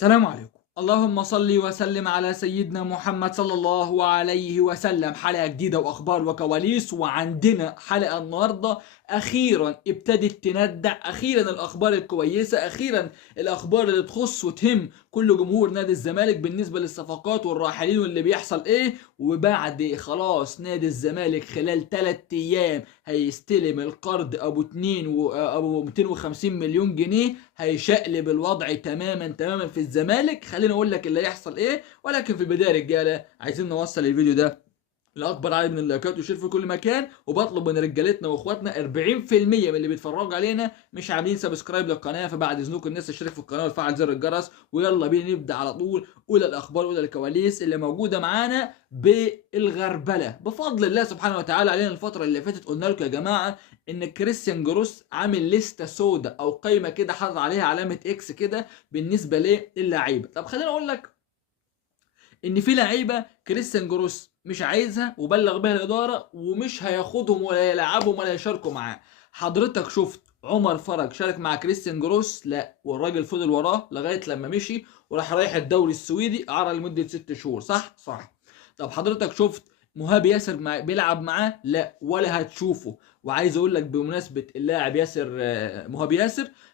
السلام عليكم. اللهم صل وسلم على سيدنا محمد صلى الله عليه وسلم. حلقة جديدة وأخبار وكواليس، وعندنا حلقة النهاردة أخيرا ابتدت تندع. أخيرا الأخبار الكويسة، أخيرا الأخبار اللي تخص وتهم كل جمهور نادي الزمالك بالنسبة للصفقات والراحلين واللي بيحصل إيه. وبعد خلاص نادي الزمالك خلال 3 أيام هيستلم القرض أبو 250 مليون جنيه، هيشقلب الوضع تماما في الزمالك. خليني اقول لك اللي هيحصل ايه، ولكن في البدايه يا رجاله عايزين نوصل الفيديو ده لاكبر عدد من اللايكات وشير في كل مكان. وبطلب من رجالتنا واخواتنا 40% من اللي بيتفرجوا علينا مش عاملين سبسكرايب للقناه، فبعد اذنكم الناس تشترك في القناه وتفعل زر الجرس. ويلا بينا نبدا على طول. اولى الاخبار واولى الكواليس اللي موجوده معانا بالغربله بفضل الله سبحانه وتعالى علينا. الفتره اللي فاتت قلنا لكم يا جماعه ان كريستيان جروس عامل لسته سودا او قائمه كده حاطط عليها علامه اكس كده بالنسبه للعيبه. طب خليني اقول لك ان في لعيبه كريستيان جروس مش عايزها وبلغ بها الاداره ومش هياخدهم ولا يلعبهم ولا يشاركوا معاه. حضرتك شفت عمر فرج شارك مع كريستيان جروس؟ لا، والراجل فضل وراه لغايه لما مشي وراح رايح الدوري السويدي اعاره لمده 6 شهور. صح. طب حضرتك شفت مهاب ياسر بيلعب معاه؟ لا، ولا هتشوفه. وعايز اقول لك بمناسبه اللاعب ياسر،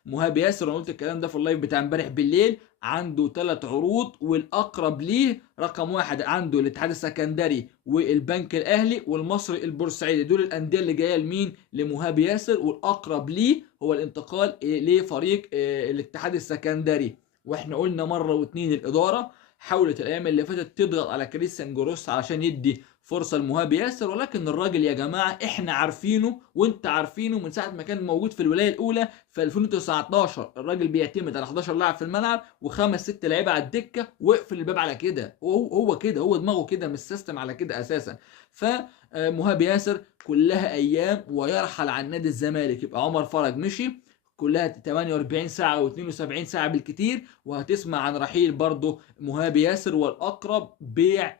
مهاب ياسر انا قلت الكلام ده في اللايف بتاع امبارح بالليل، عنده 3 عروض والاقرب ليه رقم 1 عنده الاتحاد السكندري والبنك الاهلي والمصري البورسعيدي. دول الانديه اللي جايه لمين؟ لمهاب ياسر، والاقرب ليه هو الانتقال لفريق الاتحاد السكندري. واحنا قلنا مره واتنين الاداره حاولت الايام اللي فاتت تضغط على كريستيان جروس علشان يدي فرصه لمهاب ياسر، ولكن الراجل يا جماعه احنا عارفينه وانت عارفينه من ساعه ما كان موجود في الولايه الاولى في 2019. الراجل بيعتمد على 11 لاعب في الملعب وخمس ست لعيبه على الدكه ويقفل الباب على كده. هو كده، هو دماغه كده، مش سيستم على كده اساسا. فمهاب ياسر كلها ايام ويرحل عن نادي الزمالك. يبقى عمر فرج مشي، كلها 48 ساعة و72 ساعة بالكتير وهتسمع عن رحيل برضه مهاب ياسر. والأقرب بيع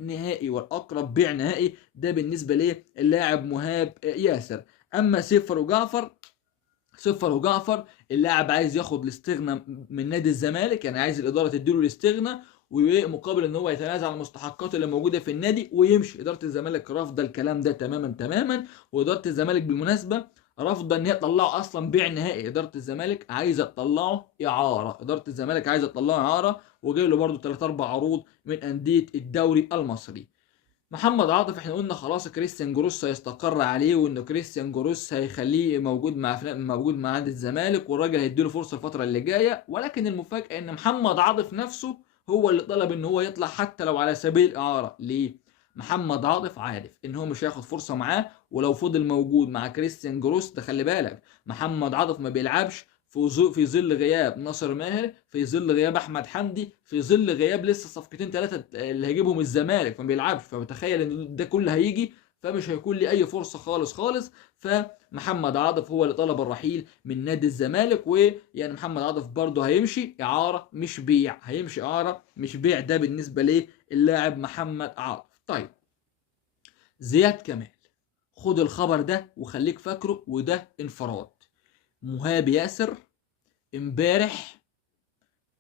نهائي ده بالنسبة ليه اللاعب مهاب ياسر. أما صفر وجعفر اللاعب عايز ياخد الاستغنى من نادي الزمالك، يعني عايز الاداره تديله الاستغنى ومقابل ان هو يتنازل عن المستحقات اللي موجوده في النادي ويمشي. اداره الزمالك رافضه الكلام ده تماما. واداره الزمالك بالمناسبه رافضه ان هي تطلعه اصلا بيع نهائي. اداره الزمالك عايزه تطلعه اعاره وجاي له برده 3 4 عروض من انديه الدوري المصري. محمد عاطف احنا قلنا خلاص كريستيان جروس هيستقر عليه، وان كريستيان جروس هيخليه موجود مع نادي الزمالك، والراجل هيديله فرصه الفتره اللي جايه. ولكن المفاجاه ان محمد عاطف نفسه هو اللي طلب ان هو يطلع حتى لو على سبيل الاعاره. ليه؟ محمد عاطف عارف ان هو مش هياخد فرصه معاه، ولو فضل موجود مع كريستيان جروس ده خلي بالك محمد عاطف ما بيلعبش في ظل غياب ناصر ماهر، في ظل غياب احمد حمدي، في ظل غياب لسه صفقتين 3 اللي هيجيبهم الزمالك، ما بيلعبش. فمتخيل ان ده كله هيجي، فمش هيكون لي اي فرصه خالص. فمحمد عاطف هو اللي طلب الرحيل من نادي الزمالك. ويعني محمد عاطف برضه هيمشي اعاره مش بيع. ده بالنسبه ليه اللاعب محمد عاطف. طيب زياد كمال، خد الخبر ده وخليك فاكره، وده انفراد. مهاب ياسر امبارح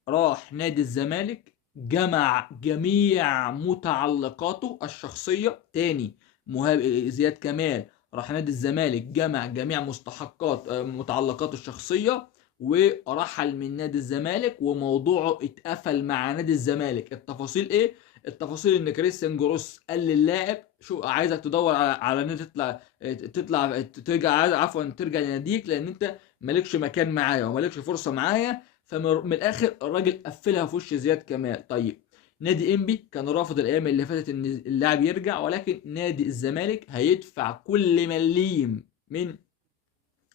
راح نادي الزمالك، جمع جميع متعلقاته الشخصية تاني. زياد كمال راح نادي الزمالك جمع جميع متعلقاته الشخصية ورحل من نادي الزمالك، وموضوعه اتقفل مع نادي الزمالك. التفاصيل ايه؟ التفاصيل ان كريستيان جروس قال للاعب شو عايزك تدور على ان ترجع لناديك، لان انت مالكش مكان معايا ومالكش فرصة معايا. فمن الاخر الراجل قفلها في وش زياد كمال. طيب نادي انبي كان رافض الايام اللي فاتت ان اللاعب يرجع، ولكن نادي الزمالك هيدفع كل مليم من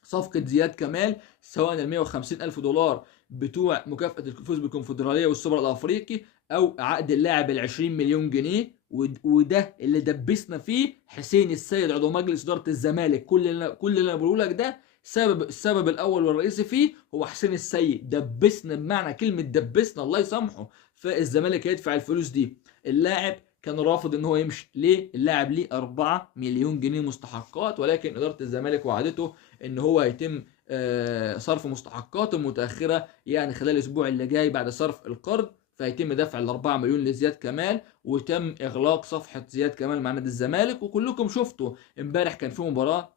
صفقة زياد كمال، سواء ال 150 ألف دولار بتوع مكافأة الفوز بالكونفدرالية والسوبر الأفريقي، أو عقد اللاعب ال 20 مليون جنيه. وده اللي دبسنا فيه حسين السيد عضو مجلس إدارة الزمالك. كل اللي أنا بقوله لك ده السبب الأول والرئيسي فيه هو حسين السيد. دبسنا بمعنى كلمة دبسنا، الله يسامحه. فالزمالك هيدفع الفلوس دي. اللاعب كان رافض ان هو يمشي. ليه؟ اللاعب ليه 4 مليون جنيه مستحقات، ولكن اداره الزمالك وعدته ان هو هيتم صرف مستحقاته المتاخره يعني خلال الاسبوع اللي جاي بعد صرف القرض. فهيتم دفع ال 4 مليون لزياد كمال، وتم اغلاق صفحه زياد كمال مع نادي الزمالك. وكلكم شفتوا امبارح كان في مباراه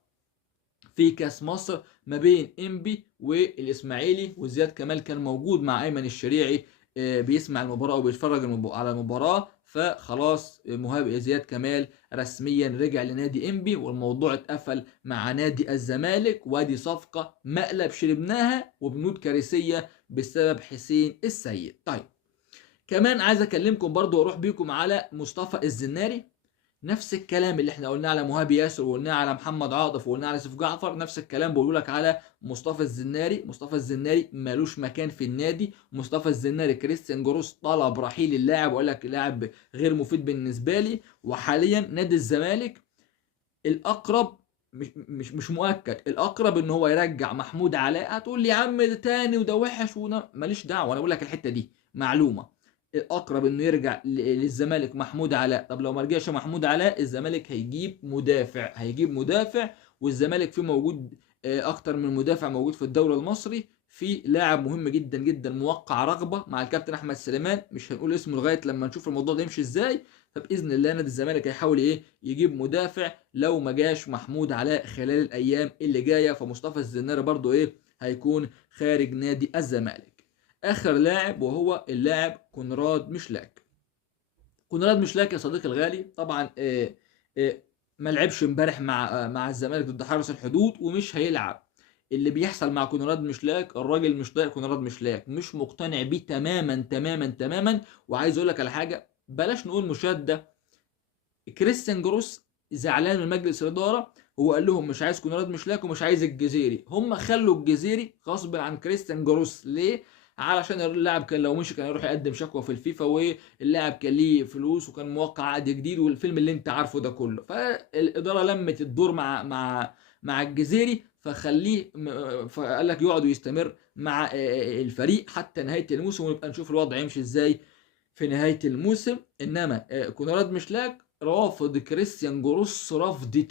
في كاس مصر ما بين انبي والاسماعيلي، وزياد كمال كان موجود مع ايمن الشريعي بيسمع المباراه وبيتفرج على المباراه. فخلاص مهاب زياد كمال رسميا رجع لنادي انبي، والموضوع اتقفل مع نادي الزمالك، وادي صفقه مقلب شربناها وبنود كارثيه بسبب حسين السيد. طيب كمان عايز اكلمكم برضو واروح بيكم على مصطفى الزناري. نفس الكلام اللي احنا قلناه على مهاب ياسر وقلناه على محمد عاطف وقلناه على سيف جعفر، نفس الكلام بقول لك على مصطفى الزناري. مصطفى الزناري مالوش مكان في النادي. مصطفى الزناري كريستيان جروس طلب رحيل اللاعب، وقال لك لاعب غير مفيد بالنسبه لي. وحاليا نادي الزمالك الاقرب مش مؤكد، الاقرب ان هو يرجع محمود علاء. هتقول لي يا عم ده تاني وده وحش ماليش دعوه، انا بقول لك الحته دي معلومه. الاقرب انه يرجع للزمالك محمود علاء. طب لو ما رجعش محمود علاء، الزمالك هيجيب مدافع، والزمالك فيه موجود اكتر من مدافع موجود في الدوري المصري. في لاعب مهم جدا جدا موقع رغبه مع الكابتن احمد سليمان، مش هنقول اسمه لغايه لما نشوف الموضوع ده يمشي ازاي. فباذن الله نادي الزمالك هيحاول يجيب مدافع لو ما جاش محمود علاء خلال الايام اللي جايه. فمصطفى الزناري برضو هيكون خارج نادي الزمالك. اخر لاعب وهو اللاعب كونراد مشلاك. كونراد مشلاك يا صديقي الغالي طبعا ما لعبش امبارح مع الزمالك ضد حرس الحدود ومش هيلعب. اللي بيحصل مع كونراد مشلاك، الراجل مش طايق كونراد مشلاك، مش مقتنع بيه تماما تماما تماما. وعايز اقول لك على حاجه، بلاش نقول مشاده، كريستيان جروس زعلان من مجلس الاداره. هو قال لهم مش عايز كونراد مشلاك ومش عايز الجزيري، هم خلوا الجزيري غصب عن كريستيان جروس. ليه؟ علشان اللاعب كان لو مشي كان يروح يقدم شكوى في الفيفا، واللاعب كان ليه فلوس وكان موقع عقد جديد والفيلم اللي انت عارفه ده كله. فالاداره لمت الدور مع الجزيري، فقال لك يقعد ويستمر مع الفريق حتى نهايه الموسم، ونبقى نشوف الوضع يمشي ازاي في نهايه الموسم. انما كونراد مشلاك رافض كريستيان جروس رفض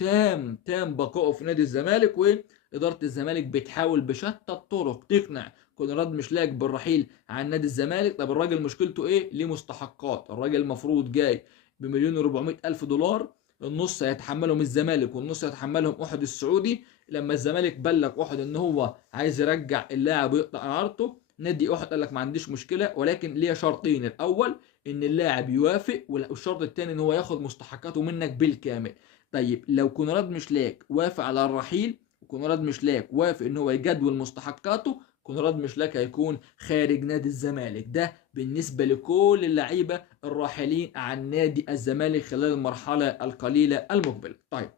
تام بقائه في نادي الزمالك، واداره الزمالك بتحاول بشتى الطرق تقنع كونراد مشلاك بالرحيل عن نادي الزمالك. طب الراجل مشكلته ليه مستحقات. الراجل المفروض جاي بمليون و400 الف دولار، النص هيتحملهم الزمالك والنص هيتحملهم احد السعودي. لما الزمالك بلغ احد ان هو عايز يرجع اللاعب ويقطع اعارته، نادي احد قال لك ما عنديش مشكله، ولكن ليه شرطين: الاول ان اللاعب يوافق، والشرط الثاني ان هو ياخد مستحقاته منك بالكامل. طيب لو كونراد مشلاك وافق على الرحيل، وكونراد مشلاك وافق ان هو يجدول مستحقاته، كونراد مشلاك هيكون خارج نادي الزمالك. ده بالنسبة لكل اللعيبة الراحلين عن نادي الزمالك خلال المرحلة القليلة المقبلة. طيب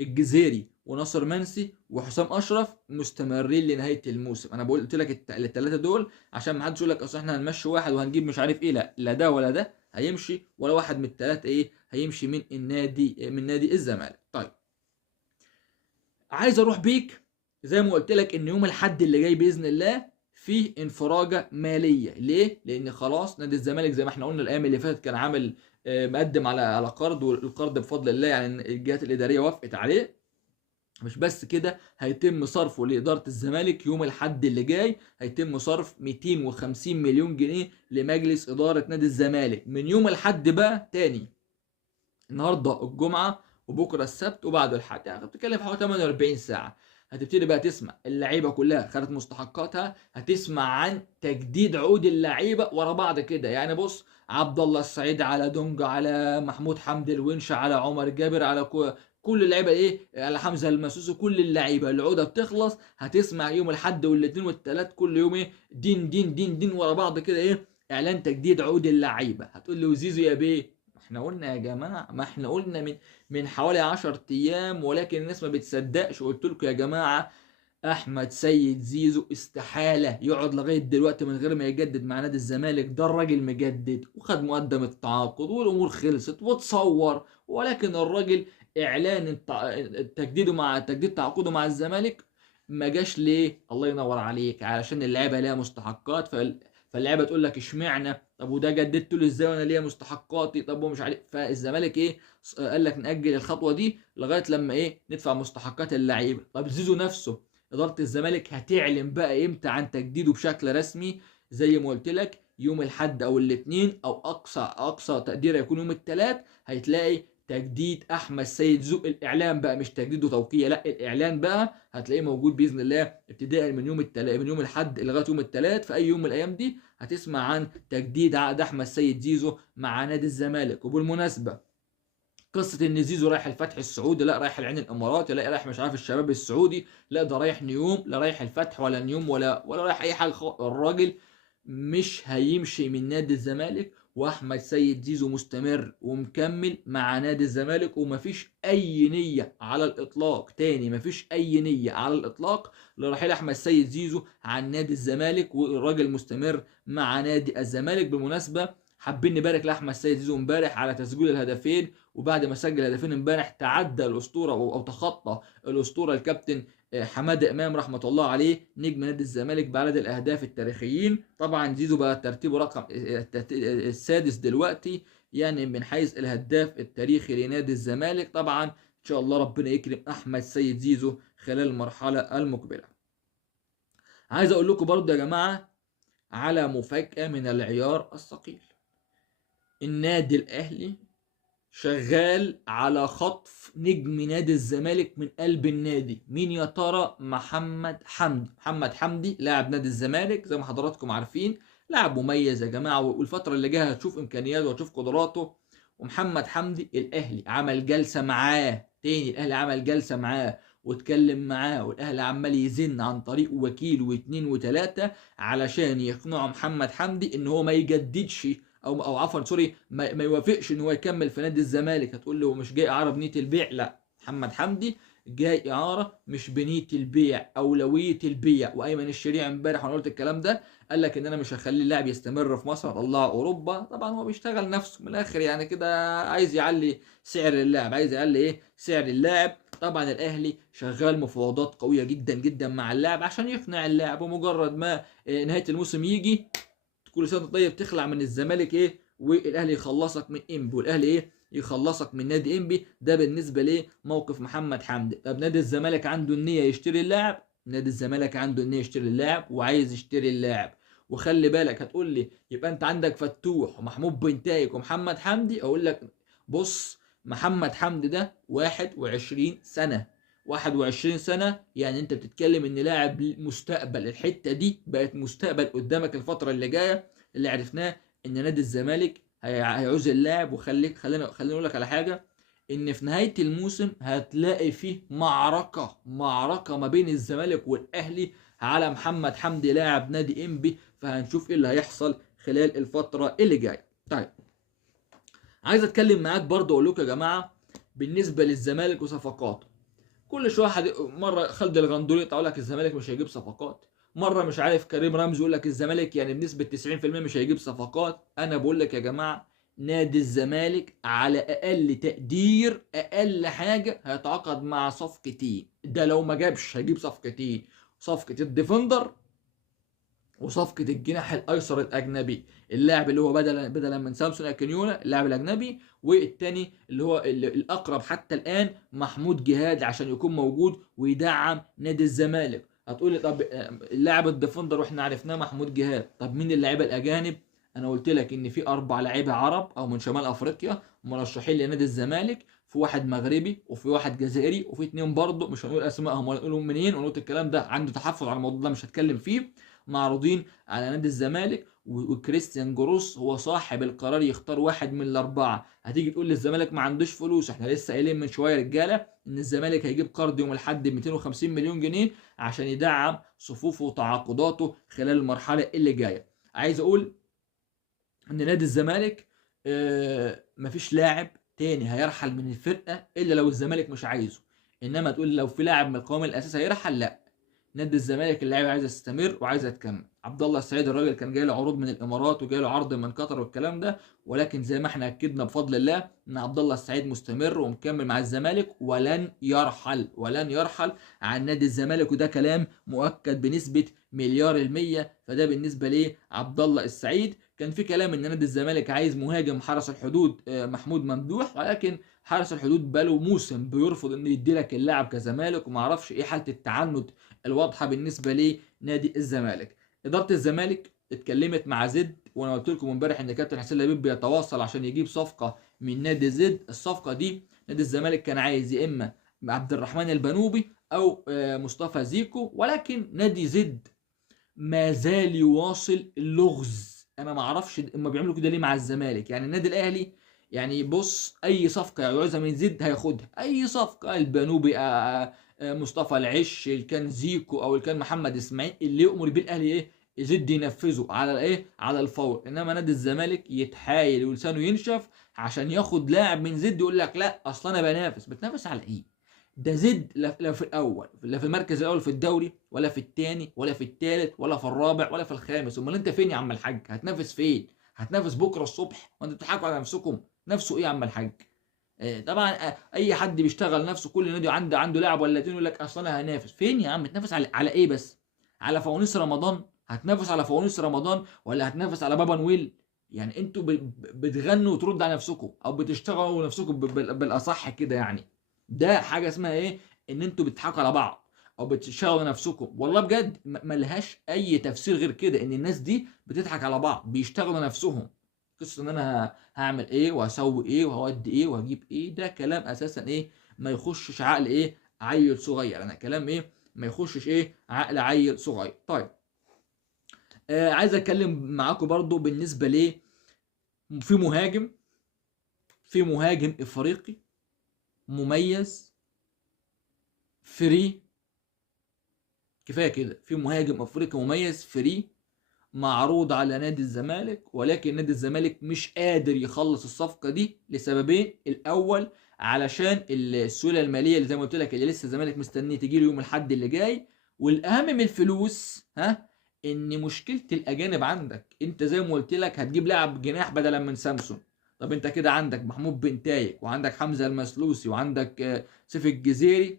الجزيري وناصر منسي وحسام اشرف مستمرين لنهايه الموسم. انا قلت لك الثلاثه دول عشان ما حدش يقول لك اصل احنا هنمشي واحد وهنجيب مش عارف لا، لا ده ولا ده هيمشي، ولا واحد من الثلاثه هيمشي من نادي الزمالك. طيب عايز اروح بيك زي ما قلت لك ان يوم الاحد اللي جاي باذن الله في انفراجه ماليه. ليه؟ لان خلاص نادي الزمالك زي ما احنا قلنا الايام اللي فاتت كان عامل مقدم على قرض، والقرض بفضل الله يعني الجهات الاداريه وافقت عليه. مش بس كده، هيتم صرفه لإدارة الزمالك يوم الحد اللي جاي. هيتم صرف 250 مليون جنيه لمجلس إدارة نادي الزمالك من يوم الحد بقى تاني. النهارده الجمعة وبكرة السبت وبعد الحد، يعني بتتكلم في حوالي 48 ساعة. هتبتدي بقى تسمع اللعيبة كلها خدت مستحقاتها، هتسمع عن تجديد عقود اللعيبة ورا بعض كده. يعني بص، عبد الله السعيد على دونج على محمود حمدي الونش على عمر جابر على كل اللعيبه على حمزه المسوسي، كل اللعيبه العقده بتخلص. هتسمع يوم الاحد والاثنين والثلاث كل يوم دين دين دين دين ورا بعض كده اعلان تجديد عقود اللعيبه. هتقول لي وزيزو يا بيه، احنا قلنا يا جماعه، ما احنا قلنا من حوالي 10 ايام، ولكن الناس ما بتصدقش. قلت لكم يا جماعه احمد سيد زيزو استحاله يقعد لغايه دلوقتي من غير ما يجدد مع نادي الزمالك. ده الراجل مجدد وخد مقدم التعاقد والامور خلصت وتصور، ولكن الراجل اعلان تجديد تعاقده مع الزمالك ما جاش. ليه؟ الله ينور عليك، علشان اللعيبه ليها مستحقات. فاللعيبه تقول لك اشمعنى؟ طب وده جددت له ازاي وانا ليا مستحقاتي؟ طب ومش عارف. فالزمالك قال لك نأجل الخطوه دي لغايه لما ندفع مستحقات اللعيبه. طب زيزو نفسه إدارة الزمالك هتعلن بقى إمتى عن تجديده بشكل رسمي. زي ما قلت لك يوم الاحد او الاثنين، او اقصى تقدير يكون يوم الثلاث، هتلاقي تجديد احمد سيد زوق. الاعلان بقى مش تجديد وتوقيع، لا، الاعلان بقى هتلاقيه موجود باذن الله ابتداء من يوم من يوم الاحد لغايه يوم الثلاث. في اي يوم من الايام دي هتسمع عن تجديد عقد احمد سيد زيزو مع نادي الزمالك. وبالمناسبه، قصه ان زيزو رايح الفتح السعودي، لا رايح العين الاماراتي، لا رايح مش عارف الشباب السعودي، لا ده رايح نيوم، لا رايح الفتح ولا نيوم ولا رايح اي حاجه. الراجل مش هيمشي من نادي الزمالك، واحمد سيد زيزو مستمر ومكمل مع نادي الزمالك، ومفيش اي نيه على الاطلاق، تاني مفيش اي نيه على الاطلاق لرحيل احمد سيد زيزو عن نادي الزمالك، والراجل مستمر مع نادي الزمالك. بالمناسبه، حابين نبارك لاحمد سيد زيزو امبارح على تسجيل الهدفين، وبعد ما سجل هدفين امبارح تعدى الاسطوره او تخطى الاسطوره الكابتن حماده امام رحمه الله عليه نجم نادي الزمالك بعدد الاهداف التاريخيين. طبعا زيزو بقى ترتيبه رقم السادس دلوقتي، يعني من حيث الهداف التاريخي لنادي الزمالك. طبعا ان شاء الله ربنا يكرم احمد سيد زيزو خلال المرحله المقبله. عايز اقول لكم برضه يا جماعه على مفاجاه من العيار الثقيل. النادي الاهلي شغال على خطف نجم نادي الزمالك من قلب النادي. مين يا ترى؟ محمد حمدي. محمد حمدي لاعب نادي الزمالك زي ما حضراتكم عارفين، لاعب مميز يا جماعه، والفتره اللي جايه هتشوف امكانياته وهتشوف قدراته. ومحمد حمدي الاهلي عمل جلسه معاه تاني، الاهلي عمل جلسه معاه واتكلم معاه، والاهلي عمال يزن عن طريق وكيل واثنين وثلاثه علشان يقنعوا محمد حمدي ان هو ما يجددش او عفوا سوري، ما يوافقش ان هو يكمل في نادي الزمالك. هتقول له هو مش جاي اعاره بنيه البيع؟ لا، محمد حمدي جاي اعاره مش بنيه البيع، اولويه البيع. وايمن الشريع امبارح وانا قلت الكلام ده قال لك ان انا مش هخلي اللاعب يستمر في مصر، اطلعه اوروبا. طبعا هو بيشتغل نفسه من الاخر يعني كده، عايز يعلي سعر اللاعب، عايز يعلي سعر اللاعب. طبعا الاهلي شغال مفاوضات قويه جدا جدا مع اللاعب عشان يقنع اللاعب، ومجرد ما نهايه الموسم يجي كل سنه طيب تخلع من الزمالك والاهلي يخلصك من انبي، والاهلي يخلصك من نادي انبي. ده بالنسبه موقف محمد حمدي. طب نادي الزمالك عنده النيه يشتري اللاعب، نادي الزمالك عنده النيه يشتري اللاعب وعايز يشتري اللاعب. وخلي بالك، هتقول لي يبقى انت عندك فتوح ومحمود بنتايج ومحمد حمدي. اقول لك بص، محمد حمدي ده 21 سنه، 21 سنة، يعني انت بتتكلم ان لاعب مستقبل. الحتة دي بقت مستقبل قدامك الفترة اللي جاية. اللي عرفناه ان نادي الزمالك هيعوز اللاعب. خلينا اقول لك على حاجة، ان في نهاية الموسم هتلاقي فيه معركة ما بين الزمالك والاهلي على محمد حمدي لاعب نادي انبي. فهنشوف ايه اللي هيحصل خلال الفترة اللي جاية. طيب، عايز اتكلم معاك برضه، اقول لكم يا جماعة بالنسبة للزمالك وصفقاته. كل شويه مره خالد الغندوري يقول لك الزمالك مش هيجيب صفقات، مره مش عارف كريم رمزي يقول لك الزمالك يعني بنسبه 90% مش هيجيب صفقات. انا بقول لك يا جماعه، نادي الزمالك على اقل تقدير اقل حاجه هيتعاقد مع صفقتين. ده لو ما جابش هيجيب صفقتين: صفقه الديفندر وصفقه الجناح الايسر الاجنبي، اللاعب اللي هو بدلا من سامسون اكينيولا اللاعب الاجنبي، والتاني اللي هو الاقرب حتى الان محمود جهاد عشان يكون موجود ويدعم نادي الزمالك. هتقول لي طب اللاعب الديفندر واحنا عرفناه محمود جهاد، طب مين اللعيبه الاجانب؟ انا قلت لك ان في 4 لعيبه عرب او من شمال افريقيا مرشحين لنادي الزمالك، في واحد مغربي وفي واحد جزائري وفي 2 برضه مش هنقول اسمائهم ولا نقولهم منين، ونقول الكلام ده عنده تحفظ على الموضوع ده مش هتكلم فيه، معروضين على نادي الزمالك. وكريستيان جروس هو صاحب القرار يختار واحد من الاربعه. هتيجي تقول لي الزمالك ما عندوش فلوس؟ احنا لسه قايلين من شويه رجاله ان الزمالك هيجيب قرض يوم الاحد ب 250 مليون جنيه عشان يدعم صفوفه وتعاقداته خلال المرحله اللي جايه. عايز اقول ان نادي الزمالك مفيش لاعب تاني هيرحل من الفرقه الا لو الزمالك مش عايزه. انما تقول لو في لاعب من القوام الاساسي هيرحل، لا، نادي الزمالك اللاعب عايز يستمر وعايز يتكمل. عبد الله السعيد الراجل كان جاي له عروض من الامارات وجاي له عرض من قطر والكلام ده، ولكن زي ما احنا اكدنا بفضل الله ان عبد الله السعيد مستمر ومكمل مع الزمالك ولن يرحل عن نادي الزمالك، وده كلام مؤكد بنسبه مليار المية. فده بالنسبه ليه عبد الله السعيد. كان في كلام ان نادي الزمالك عايز مهاجم حرس الحدود محمود ممدوح، ولكن حارس الحدود بقاله موسم بيرفض انه يدي لك اللاعب كزمالك، وما اعرفش ايه حاله التعنت الواضحه بالنسبه لنادي الزمالك. اداره الزمالك اتكلمت مع زد وانا قلت لكم امبارح ان كابتن حسين لبيب بيتواصل عشان يجيب صفقه من نادي زد. الصفقه دي نادي الزمالك كان عايز يا اما عبد الرحمن البنوبي او مصطفى زيكو، ولكن نادي زد ما زال يواصل اللغز. انا ما اعرفش هم بيعملوا كده ليه مع الزمالك. يعني النادي الاهلي يعني بص اي صفقه يعوزها من زد هياخدها، اي صفقه البنوبي مصطفى العش اللي كان زيكو او اللي كان محمد اسماعيل، اللي يؤمر بيه الاهلي ايه زد ينفذه على ايه على الفور. انما نادي الزمالك يتحايل ولسانه ينشف عشان ياخد لاعب من زد، يقول لك لا اصل انا بنافس. بتنافس على ايه؟ ده زد لا في الاول، لا في المركز الاول في الدوري، ولا في الثاني، ولا في الثالث، ولا في الرابع، ولا في الخامس. امال انت فين يا عم الحاج؟ هتنافس فين؟ هتنافس بكره الصبح وانتوا بتضحكوا على نفسكم؟ نفسه ايه يا عم الحاج؟ طبعا اي حد بيشتغل نفسه، كل نادي عنده لاعب ولا اتنين يقول لك اصل انا هنافس. فين يا عم؟ تنافس على ايه بس؟ على فوانيس رمضان؟ هتنافس على فوانيس رمضان ولا هتنافس على بابا نويل؟ يعني انتوا بتغنوا وترد على نفسكم، او بتشتغلوا نفسكم بالاصح كده يعني. ده حاجه اسمها ايه؟ ان انتوا بتضحكوا على بعض او بتشغلوا نفسكم. والله بجد ملهاش اي تفسير غير كده، ان الناس دي بتضحك على بعض، بيشتغلوا نفسهم. قصه ان انا هعمل ايه وهسوي ايه وهودي ايه وهجيب ايه، ده كلام اساسا ايه ما يخشش عقل ايه عيل صغير. انا كلام ايه ما يخشش ايه عقل عيل صغير. طيب عايز اتكلم معاكم برضو بالنسبه ليه في مهاجم افريقي مميز فري. كفايه كده، في مهاجم افريقي مميز فري معروض على نادي الزمالك، ولكن نادي الزمالك مش قادر يخلص الصفقه دي لسببين. الاول علشان السيوله الماليه اللي زي ما قلت لك اللي لسه الزمالك مستنيه تجي له يوم الاحد اللي جاي، والاهم من الفلوس ان مشكله الاجانب عندك. انت زي ما قلت لك هتجيب لاعب جناح بدلا من سامسون. طب انت كده عندك محمود بن تايك، وعندك حمزه المسلوسي، وعندك سيف الجزيري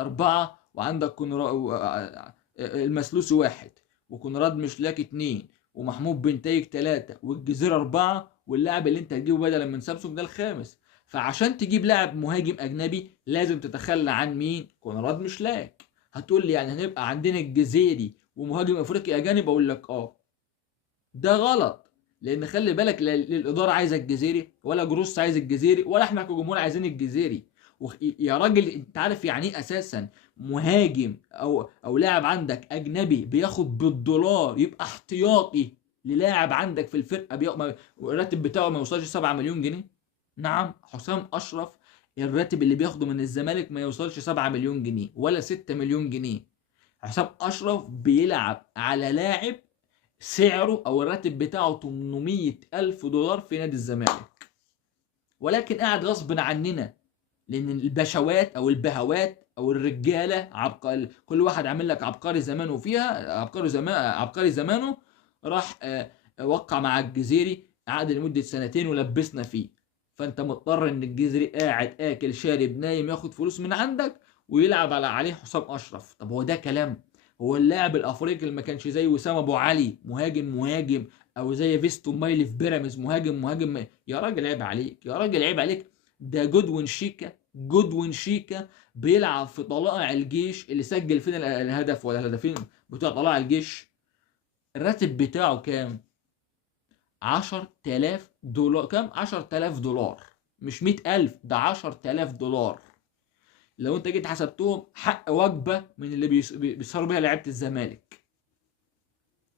4، وعندك المسلوسي 1، وكونراد مشلاك 2، ومحمود بن تايك 3، والجزيرة 4، واللاعب اللي انت هتجيبه بدلا من سامسونج ده الخامس. فعشان تجيب لاعب مهاجم اجنبي لازم تتخلى عن مين؟ كونراد مشلاك. هتقول لي يعني هنبقى عندنا الجزيري ومهاجم افريقي اجانب؟ اقول لك ده غلط. لان خلي بالك لا الاداره عايزه الجزيري، ولا جروس عايز الجزيري، ولا احنا كجمهور عايزين الجزيري. يا راجل انت عارف يعني ايه اساسا مهاجم او لاعب عندك اجنبي بياخد بالدولار يبقى احتياطي للاعب عندك في الفرقه الراتب بتاعه ما يوصلش 7 مليون جنيه؟ نعم، حسام اشرف الراتب اللي بياخده من الزمالك ما يوصلش 7 مليون جنيه ولا 6 مليون جنيه. حسام اشرف بيلعب على لاعب سعره او الراتب بتاعه 800 الف دولار في نادي الزمالك، ولكن قاعد غصب عننا لان البشوات او البهوات او الرجاله كل واحد عامل لك عبقري زمانه فيها، عبقري زمانه راح وقع مع الجزيري عقد لمده سنتين ولبسنا فيه. فانت مضطر ان الجزيري قاعد اكل شارب نايم ياخد فلوس من عندك ويلعب عليه حسام اشرف. طب هو ده كلام؟ هو اللاعب الافريقي اللي ما كانش زي وسام ابو علي مهاجم، او زي فيستو مايلي في بيراميدز مهاجم؟ يا راجل عيب عليك، يا راجل عيب عليك. ده جودوين شيكا بيلعب في طلائع الجيش اللي سجل فينا الهدف ولا الهدفين بتوع طلائع الجيش. الراتب بتاعه كام؟ 10000 دولار. كام؟ 10000 دولار، مش 100000، ده 10000 دولار. لو انت جيت حسبتهم حق وجبه من اللي بيسهروا بيها لعيبه الزمالك.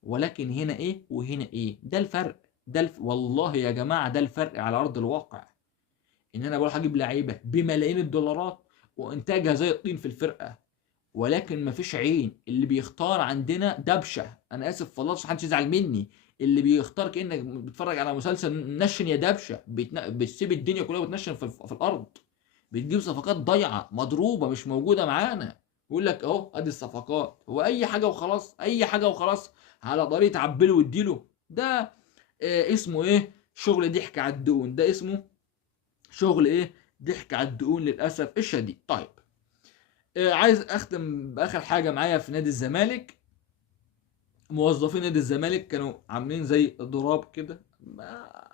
ولكن هنا ايه وهنا ايه؟ ده الفرق. والله يا جماعه ده الفرق على ارض الواقع. ان انا بروح اجيب لعيبه بملايين الدولارات وانتاجها زي الطين في الفرقه، ولكن مفيش عين. اللي بيختار عندنا دبشه، انا اسف والله عشان محدش يزعل مني، اللي بيختار كانك بتتفرج على مسلسل نشن يا دبشه، بتسيب الدنيا كلها وتنشن في الارض. بتجيب صفقات ضايعه مضروبه مش موجوده معانا، يقول لك اهو ادي الصفقات. هو اي حاجه وخلاص، اي حاجه وخلاص على طريقه عبله واديله. ده اسمه ايه؟ شغل ضحك على الدقون. ده اسمه شغل ايه؟ ضحك على الدقون للاسف الشديد. طيب عايز اختم باخر حاجه معايا في نادي الزمالك. موظفين نادي الزمالك كانوا عاملين زي اضراب كده،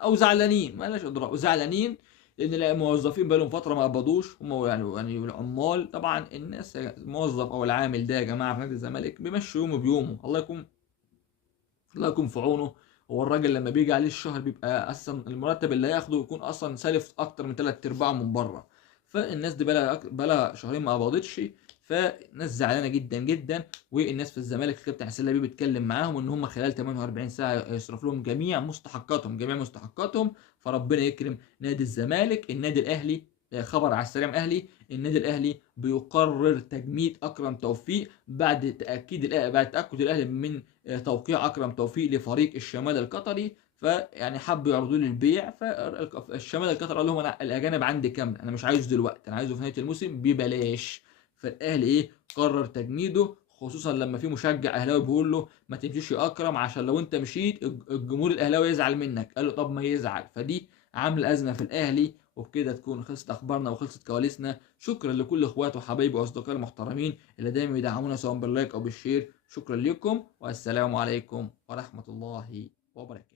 او زعلانين، بلاش اضراب، زعلانين لان الموظفين بقالهم فتره ما قبضوش. هم يعني العمال طبعا، الناس الموظف او العامل ده يا جماعه في نادي الزمالك بيمشي يومه بيومه. الله يكون في عونه هو الراجل لما بيجي عليه الشهر بيبقى اصلا المرتب اللي هياخده يكون اصلا سالف اكتر من 3/4 من بره. فالناس دي بقى شهرين ما قبضتش، فالناس زعلانه جدا جدا. والناس في الزمالك كابتن حسين لبيب بيتكلم معاهم ان هم خلال 48 ساعه يصرف لهم جميع مستحقاتهم، جميع مستحقاتهم. فربنا يكرم نادي الزمالك. النادي الاهلي، خبر على السريع اهلي، النادي الاهلي بيقرر تجميد اكرم توفيق بعد تاكد الاهلي من توقيع اكرم توفيق لفريق الشمال القطري. فيعني حبوا يعرضوا لي البيع، فالشمال القطري قال لهم انا الاجانب عندي كامل، انا مش عايزه دلوقتي، انا عايزه في نهايه الموسم ببلاش. فالاهلي قرر تجميده، خصوصا لما في مشجع اهلاوي بيقول له ما تمشيش يا اكرم عشان لو انت مشيت الجمهور الاهلاوي يزعل منك. قال له طب ما يزعل. فدي عامله ازمه في الاهلي. وبكده تكون خلصت اخبارنا وخلصت كواليسنا. شكرا لكل اخواتي وحبايبي واصدقائي المحترمين اللي دايما يدعمونا سواء باللايك او بالشير. شكرا لكم والسلام عليكم ورحمه الله وبركاته.